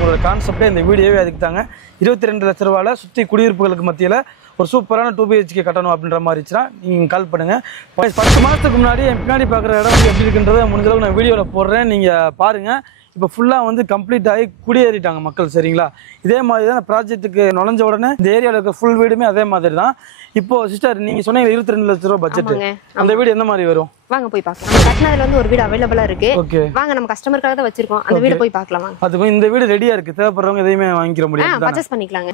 உங்களோட கான்செப்டே இந்த வீடியோவே அதுக்கு தாங்க. 22 லட்ச ரூபாயில் சுற்றி குடியிருப்புகளுக்கு மத்தியில் ஒரு சூப்பரான 2 BHK கட்டணும் அப்படின்ற மாதிரி இருந்துச்சுன்னா நீங்கள் கால் பண்ணுங்கள். 10 மாதத்துக்கு முன்னாடி என் பின்னாடி பார்க்குற இடம் வந்து எப்படி இருக்குன்றதை முடிஞ்சளவுக்கு நான் வீடியோவில் போடுறேன், நீங்கள் பாருங்கள். இப்போ ஃபுல்லாக வந்து கம்ப்ளீட் ஆகி குடியேறிட்டாங்க மக்கள், சரிங்களா? இதே மாதிரி தான் ப்ராஜெக்ட்டுக்கு நுழைஞ்ச உடனே இந்த ஏரியாவில் இருக்க ஃபுல் வீடுமே அதே மாதிரி தான். இப்போ சிஸ்டர் நீங்கள் சொன்னீங்க 22 லட்ச ரூபா பட்ஜெட், அந்த வீடு எந்த மாதிரி வரும்? வாங்க போய் பார்க்கலாம். நம்ம கட்டினதுல வந்து ஒரு வீடு அவைலபிளா இருக்கு. ஓகே, வாங்க நம்ம கஸ்டமருக்காக தான் வச்சிருக்கோம், அந்த வீடு போய் பார்க்கலாம் வாங்க. அதுக்கும் இந்த வீடு ரெடியா இருக்கு, தேவைப்படுறவங்க எதையுமே வாங்கிக்கிற முடியும், பர்ச்சேஸ் பண்ணிக்கலாங்க.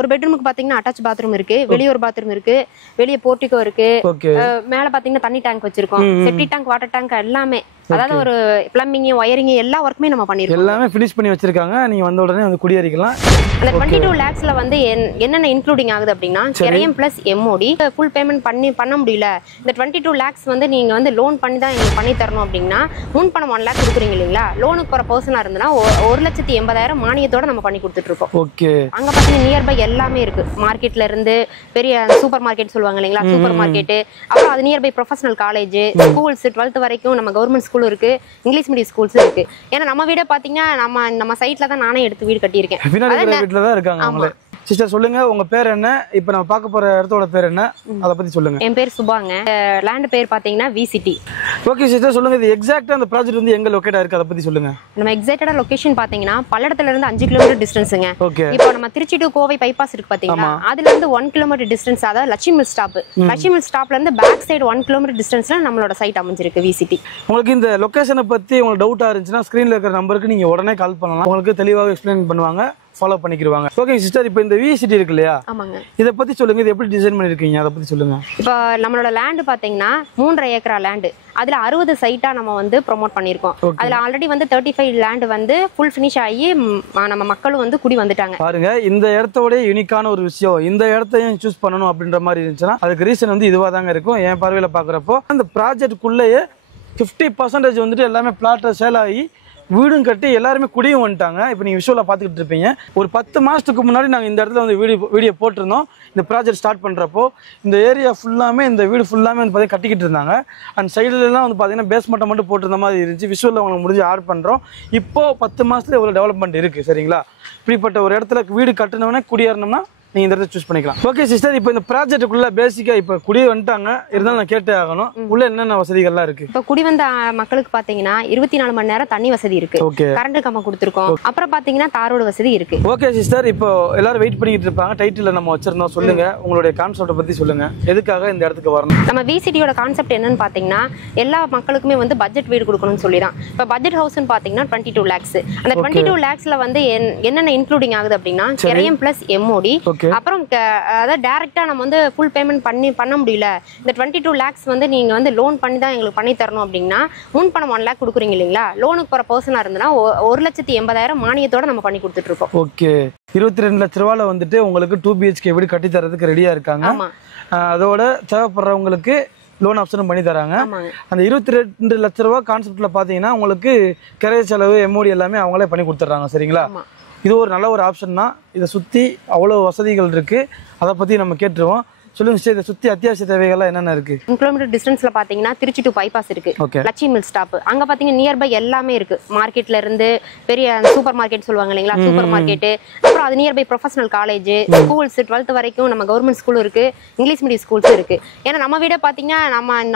ஒரு பெட்ரூமுக்கு பாத்தீங்கன்னா அட்டாச் பாத்ரூம் இருக்கு, வெளிய ஒரு பாத்ரூம் இருக்கு, வெளிய போர்ட்டிகோ இருக்கு, மேல பாத்தீங்கன்னா தண்ணி டேங்க் வச்சிருக்கோம், செப்டி டேங்க், வாட்டர் டேங்க் எல்லாமே. அதாவது ஒரு பிளம்பிங், வயரிங் எல்லா வர்க்குமே நம்ம பண்ணிருக்கோம், எல்லாமே ஃபினிஷ் பண்ணி வச்சிருக்காங்க. நீங்க வந்த உடனே வந்து குடியேறிக்கலாம். அந்த 22 lakhsல வந்து என்னென்ன இன்க்ளூடிங் ஆகுது அப்படின்னா கிரையம் பிளஸ் MOD. ஃபுல் பேமெண்ட் பண்ண முடியல, இந்த 22 lakhs வந்து நீங்க வந்து லோன் பண்ணி தான் எங்களுக்கு பண்ணி தரணும் அப்படின்னா முன் பணம் 1 lakh கொடுக்குறீங்க இல்லைங்களா? லோனுக்கு போற பர்சனா இருந்தனா 1,80,000 மானியத்தோட நம்ம பண்ணி கொடுத்துட்டு இருக்கோம். ஓகே, அங்க பாத்தீங்கன்னா நியர்பை எல்லாமே இருக்கு. மார்க்கெட்ல இருந்து பெரிய சூப்பர் மார்க்கெட் சொல்லுவாங்க இல்லைங்களா, சூப்பர் மார்க்கெட், அப்புறம் அது nearby professional college, schools 12th வரைக்கும் நம்ம கவர்மெண்ட் ஸ்கூல் இருக்கு, இங்கிலீஷ் மீடியம் ஸ்கூல்ஸ் இருக்கு. ஏன்னா நம்ம வீட பாத்தீங்கன்னா நம்ம சைட்ல தான் நானே எடுத்து வீடு கட்டியிருக்கேன். வீட்டுல தான் இருக்காங்க அவங்களே. சிஸ்டர் சொல்லுங்க, உங்க பேர் என்ன? இப்போ நம்ம பார்க்க போற இடத்தோட பேர் என்ன, அத பத்தி சொல்லுங்க. என் பேர் சுபாங்க. லேண்ட் பேர் பாத்தீங்கன்னா VCT. ஓகே சிஸ்டர், சொல்லுங்க இது எக்ஸாக்ட்டா அந்த ப்ராஜெக்ட் வந்து எங்க லொகேட் ஆயிருக்கு, அத பத்தி சொல்லுங்க. நம்ம எக்ஸாக்ட்டா லொகேஷன் பாத்தீங்கன்னா பல்லடத்துல இருந்து 5 கிலோமீட்டர் டிஸ்டன்ஸ்ங்க. இப்போ நம்ம திருச்சி டு கோவை பைபாஸ் இருக்கு பாத்தீங்களா, அதுல இருந்து 1 கிலோமீட்டர் டிஸ்டன்ஸ், அதாவது Lakshmi mill stop. Lakshmi mill ஸ்டாப்ல இருந்து பேக் சைடு 1 கிலோமீட்டர் டிஸ்டன்ஸ்ல நம்மளோட சைட் அமைஞ்சிருக்கு VCT. உங்களுக்கு இந்த லொகேஷனை பத்தி உங்களுக்கு டவுட்டா இருந்துச்சுன்னா ஸ்கிரீன்ல இருக்கிற நம்பருக்கு நீங்க உடனே கால் பண்ணலாம், உங்களுக்கு தெளிவாக எக்ஸ்பிளைன் பண்ணுவாங்க, ஃபாலோ பண்ணிக்கிடுவாங்க. ஓகே சிஸ்டர், இப்போ இந்த VCT இருக்கு இல்லையா, ஆமாங்க, இத பத்தி சொல்லுங்க. இது எப்படி டிசைன் பண்ணிருக்கீங்க, அத பத்தி சொல்லுங்க. இப்போ நம்மளோட லேண்ட் பாத்தீங்கன்னா 3.5 ஏக்கரா லேண்ட், அதுல 60 சைட்டா நம்ம வந்து ப்ரோமோட் பண்ணிருக்கோம். அதுல ஆல்ரெடி வந்து 35 லேண்ட் வந்து ஃபுல் ஃபினிஷ் ஆகி நம்ம மக்களும் வந்து குடி வந்துட்டாங்க. பாருங்க, இந்த இடத்தோட யூனிக்கான ஒரு விஷயம், இந்த இடத்தையும் சூஸ் பண்ணணும் அப்படின்ற மாதிரி இருந்துச்சுன்னா அதுக்கு ரீசன் வந்து இதுவா தாங்க இருக்கும். என் பார்வையில பாக்குறப்போ அந்த ப்ராஜெக்ட்குள்ளேயே 50% வந்துட்டு எல்லாமே பிளாட் சேல் ஆகி வீடும் கட்டி எல்லாருமே குடியும் வந்துட்டாங்க. இப்போ நீங்கள் விஷுவலாக பார்த்துக்கிட்டு இருப்பீங்க. ஒரு 10 மாதத்துக்கு முன்னாடி நாங்கள் இந்த இடத்துல வந்து வீடியோ போட்டிருந்தோம். இந்த ப்ராஜெக்ட் ஸ்டார்ட் பண்ணுறப்போ இந்த ஏரியா ஃபுல்லாமே, இந்த வீடு ஃபுல்லாமே வந்து பார்த்தீங்கன்னா கட்டிக்கிட்டு இருந்தாங்க. அண்ட் சைடுலலாம் வந்து பார்த்தீங்கன்னா பேஸ்மெண்ட்டை மட்டும் போட்டிருந்த மாதிரி இருந்துச்சு. விஷுவலில் உங்களுக்கு முடிஞ்சு ஆட் பண்ணுறோம். இப்போது 10 மாதத்துல இவ்வளோ டெவலப்மெண்ட் இருக்குது, சரிங்களா? இப்படிப்பட்ட ஒரு இடத்துல வீடு கட்டினவனே குடியேறணும்னா நீங்க இந்த இடத்த சூஸ் பண்ணிக்கலாம். ஓகே சிஸ்டர், இப்போ இந்த ப்ராஜெக்ட்டுக்குள்ள பேசிக்கா இப்போ குடி வந்துட்டாங்க, இருந்தாலும் நான் கேட்டே ஆகணும், உள்ள என்னென்ன வசதிகள்லாம் இருக்கு? இப்போ குடி வந்த மக்களுக்கு பாத்தீங்கன்னா 24 மணி நேரம் தண்ணி வசதி இருக்கு, கரண்ட் கம்பம் கொடுத்துருக்கோம், அப்புறம் பாத்தீங்கன்னா தார் ரோடு வசதி இருக்கு. ஓகே சிஸ்டர், இப்போ எல்லாரும் வெயிட் பண்ணிட்டு இருப்பாங்க, டைட்டில் நம்ம வச்சிருந்தோம், சொல்லுங்க உங்களுடைய கான்செப்ட் பத்தி சொல்லுங்க, எதுக்காக இந்த இடத்துக்கு வரணும்? நம்ம VCTயோட கான்செப்ட் என்னன்னு பாத்தீங்கன்னா எல்லா மக்களுக்குமே வந்து பட்ஜெட் வீடு கொடுக்கணும்னு சொல்லிதான். இப்போ பட்ஜெட் ஹவுஸ்னு பாத்தீங்கன்னா 22 lakhs. அந்த 22 lakhsல வந்து என்னென்ன இன்க்ளூடிங் ஆகுது அப்படின்னா கிரையம் பிளஸ் MOD. அப்புறம் அதாவது டைரக்டா நம்ம வந்து ஃபுல் பேமெண்ட் பண்ண முடியல, இந்த 22 lakhs வந்து நீங்க வந்து லோன் பண்ணி தான் எங்களுக்கு பண்ணி தரணும் அப்படின்னா முன் பணம் 1 lakh கொடுக்குறீங்க இல்லைங்களா? லோனுக்கு போற பர்சனா இருந்தனா 1,80,000 மானியத்தோட நம்ம பண்ணி கொடுத்துட்டு இருக்கோம். ஓகே, 22 லட்ச ரூபாயில வந்துட்டு உங்களுக்கு 2 BHK வீடு கட்டி தரதுக்கு ரெடியா இருக்காங்க. அதோட தேவைப்படுறவங்களுக்கு லோன் ஆப்ஷனும் பண்ணி தராங்க. அந்த 22 லட்ச ரூபாய் கான்செப்ட்ல பாத்தீங்கன்னா உங்களுக்கு கிரைய செலவு, MOD எல்லாமே அவங்களே பண்ணி கொடுத்துட்றாங்க, சரிங்களா? இது ஒரு நல்ல ஒரு ஆப்ஷன் தான். இதை சுற்றி அவ்வளோ வசதிகள் இருக்கு, அதை பற்றி நம்ம கேட்டுருவோம். சொல்லுங்க சார், இதை சுற்றி அத்தியாவசிய தேவைகள்லாம் என்னென்ன இருக்கு? 1 கிலோமீட்டர் டிஸ்டன்ஸ்ல பாத்தீங்கன்னா திருச்சி டு பைபாஸ் இருக்கு, லட்சுமி மில் ஸ்டாப். அங்க பாத்தீங்கன்னா நியர்பை எல்லாமே இருக்கு. மார்க்கெட்ல இருந்து பெரிய சூப்பர் மார்க்கெட் சொல்லுவாங்க இல்லைங்களா, சூப்பர் மார்க்கெட், அப்புறம் அது nearby professional college, schools 12th வரைக்கும் நம்ம கவர்மெண்ட் ஸ்கூல் இருக்கு, இங்கிலீஷ் மீடியம் ஸ்கூல்ஸ் இருக்கு. ஏன்னா நம்ம வீட பாத்தீங்கன்னா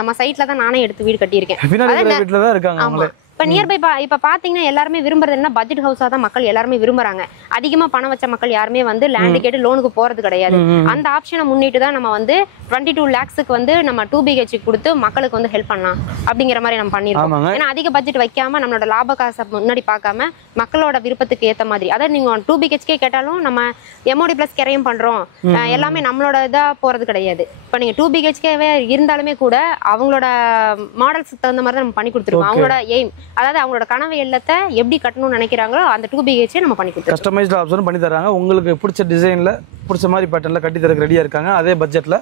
நம்ம சைட்ல தான் நானே எடுத்து வீடு கட்டியிருக்கேன். வீட்டுல தான் இருக்காங்க அவங்களே. இப்போ நியர்பை இப்ப பாத்தீங்கன்னா எல்லாருமே விரும்புறது என்ன, பட்ஜெட் ஹவுஸா தான் மக்கள் எல்லாருமே விரும்புறாங்க. அதிகமா பணம் வச்ச மக்கள் யாருமே வந்து லேண்ட் கேட்டு லோனுக்கு போறது கிடையாது. அந்த ஆப்ஷனை முன்னிட்டு தான் நம்ம வந்து 22 lakhsக்கு வந்து நம்ம 2 BHK கொடுத்து மக்களுக்கு வந்து ஹெல்ப் பண்ணலாம் அப்படிங்கிற மாதிரி நம்ம பண்ணிருக்கோம். ஏன்னா அதிக பட்ஜெட் வைக்காம நம்மளோட லாப காசை முன்னாடி பார்க்காம மக்களோட விருப்பத்துக்கு ஏத்த மாதிரி, அதாவது நீங்க 2 BHK கேட்டாலும் நம்ம MOD பிளஸ் கிரையம் பண்றோம், எல்லாமே நம்மளோட இதா போறது கிடையாது. இப்ப நீங்க 2 BHKவே இருந்தாலுமே கூட அவங்களோட மாடல்ஸ்க்கு தகுந்த மாதிரி தான் நம்ம பண்ணி கொடுத்துருக்கோம். அவங்களோட எய்ம், அதாவது அவங்களோட கனவு இல்லத்தை எப்படி கட்டணும்னு நினைக்கிறாங்களோ அந்த 2 BHK நம்ம பண்ணி கொடுத்துருக்கோம். கஸ்டமைஸ்ட் ஆப்ஷன் பண்ணி தராங்க. உங்களுக்கு பிடிச்ச டிசைன்ல பிடிச்ச மாதிரி பேட்டர்ல கட்டி தரக்கு ரெடியா இருக்காங்க. அதே பட்ஜெட்ல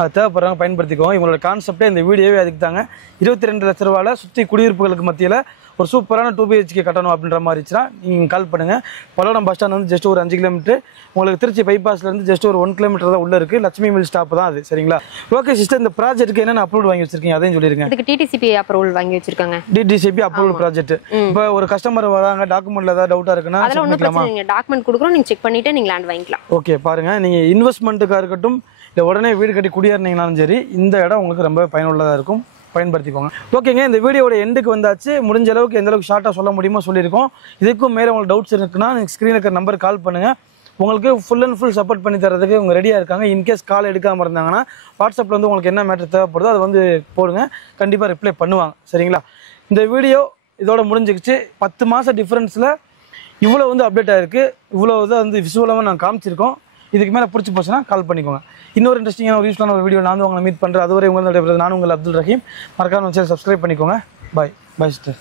அது தேவைப்படுறாங்க, பயன்படுத்திக்குவோம். இவங்களோட கான்செப்டே இந்த வீடியோவே அதுக்கு தாங்க. 22 லட்ச ரூபாயில சுற்றி குடியிருப்புகளுக்கு மத்தியில் ஒரு சூப்பரான 2 BHK கட்டணும் அப்படின்ற மாதிரி இருந்துச்சுன்னா நீங்கள் கால் பண்ணுங்கள். பல்லடம் பஸ் ஸ்டாண்ட் வந்து ஜஸ்ட் ஒரு 5 கிலோமீட்டர், உங்களுக்கு திருச்சி பைபாஸ்லேருந்து ஜஸ்ட் ஒரு 1 கிலோமீட்டர் தான் உள்ளே இருக்குது. லட்சுமி மில் ஸ்டாப் தான் அது. சரிங்களா? ஓகே சிஸ்டர், இந்த ப்ராஜெக்ட்டுக்கு என்னென்ன அப்ரூவல் வாங்கி வச்சிருக்கீங்க அதையும் சொல்லிருங்க. இதுக்கு டிடிசிபி அப்ரூவல் வாங்கி வச்சிருக்காங்க. DTCP approval project. இப்போ ஒரு கஸ்டமர் வராங்க, டாக்குமெண்ட்ல ஏதாவது டவுட்டா இருக்குன்னா அதெல்லாம் ஒன்றும் பிரச்சனை இல்லைங்க. டாக்குமெண்ட் கொடுக்குறோம், நீங்கள் செக் பண்ணிட்டு நீங்கள் லேண்ட் வாங்கிக்கலாம். ஓகே பாருங்க, நீங்கள் இன்வெஸ்ட்மெண்ட்டுக்காக இருக்கட்டும் இல்லை உடனே வீடு கட்டி குடியேறினீங்கனாலும் சரி, இந்த இடம் உங்களுக்கு ரொம்ப பயனுள்ளதாக இருக்கும். பயன்படுத்திக்கோங்க. ஓகேங்க, இந்த வீடியோட எண்டுக்கு வந்தாச்சு. முடிஞ்ச அளவுக்கு எந்த அளவுக்கு ஷார்ட்டாக சொல்ல முடியுமோ சொல்லியிருக்கோம். இதுக்கும் மேலே உங்களுக்கு டவுட்ஸ் இருக்குன்னா நீங்கள் ஸ்க்ரீனில் இருக்கிற நம்பருக்கு கால் பண்ணுங்கள். உங்களுக்கு ஃபுல் அண்ட் ஃபுல் சப்போர்ட் பண்ணி தரதுக்கு அவங்க ரெடியாக இருக்காங்க. இன்கேஸ் கால் எடுக்காமல் இருந்தாங்கன்னா வாட்ஸ்அப்பில் வந்து உங்களுக்கு என்ன மேட்டர் தேவைப்படுதோ அதை வந்து போடுங்க, கண்டிப்பாக ரிப்ளை பண்ணுவாங்க. சரிங்களா? இந்த வீடியோ இதோட முடிஞ்சிக்கிச்சு. 10 மாதம் டிஃப்ரென்ஸில் இவ்வளோ வந்து அப்டேட் ஆகிருக்கு. இவ்வளோ தான் வந்து விசுவலாக நாங்கள் காமிச்சிருக்கோம். இதுக்கு மேலே பிடிச்சி போச்சுன்னா கால் பண்ணிக்கோங்க. இன்னொரு இன்ட்ரெஸ்டிங்கான ஒரு யூஸ்ஃபுல்லான ஒரு வீடியோ நான் உங்களை மீட் பண்ணுறேன். அதுவரை உங்களை நான் உங்கள் அப்துல் ரஹீம். மறக்காம சேனல் சப்ஸ்கிரைப் பண்ணிக்கோங்க. பாய் பாய் சிஸ்டர்.